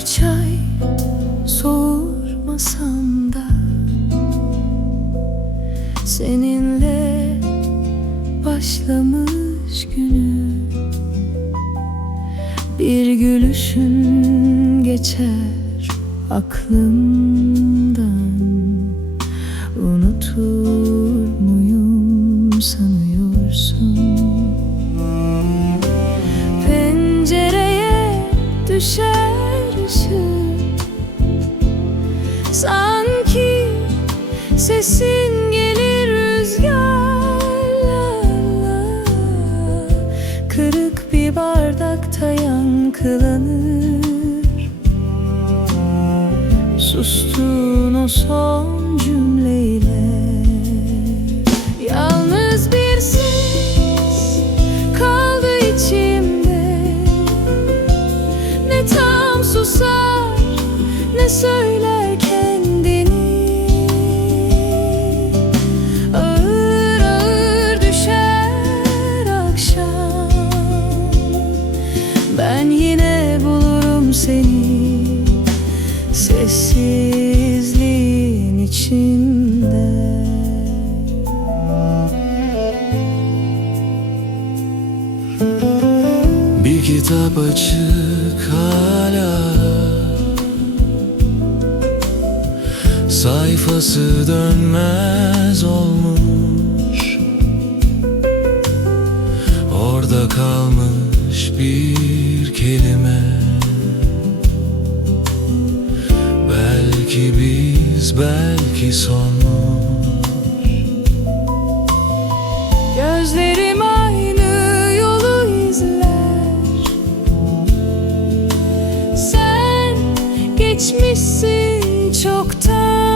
Bir çay soğurmasam da Seninle başlamış günü. Bir gülüşün geçer aklımdan. Unutur muyum sanıyorsun? Pencereye düşer ışık Sanki sesin gelir rüzgarla Kırık bir bardakta yankılanır. Sustun o son cümleyle Ben yine bulurum seni Sessizliğin içinde. Bir kitap açık hala. Sayfası dönmez olmuş. Orada kalmış bir kelime. Belki biz belki sonmuş Gözlerim aynı yolu izler. Sen geçmişsin çoktan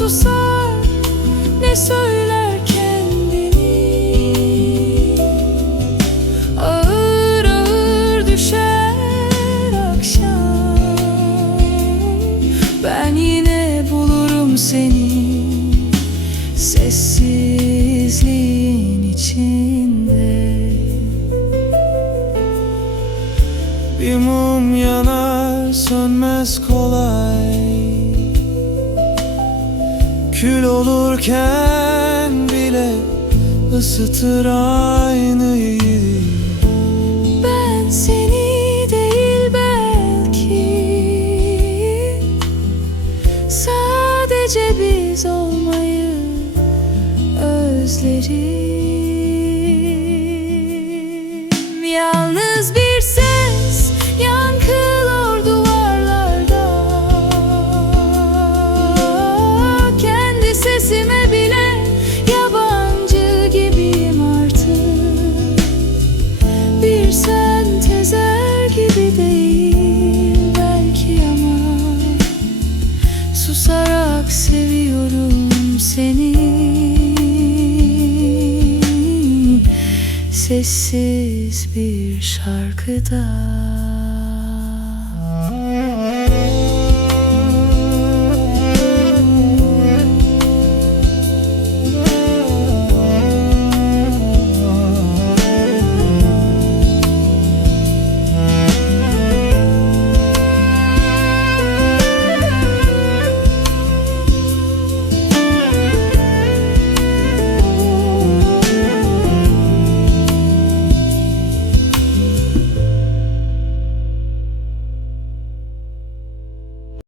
susar ne söyler kendini? Ağır ağır düşer akşam. Ben yine bulurum seni Sessizliğin içinde. Bir mum yanar sönmez kolay Kül olurken bile ısıtır aynıyı. Ben seni değil belki. Sadece biz olmayı özlerim Susarak seviyorum seni. Sessiz bir şarkıda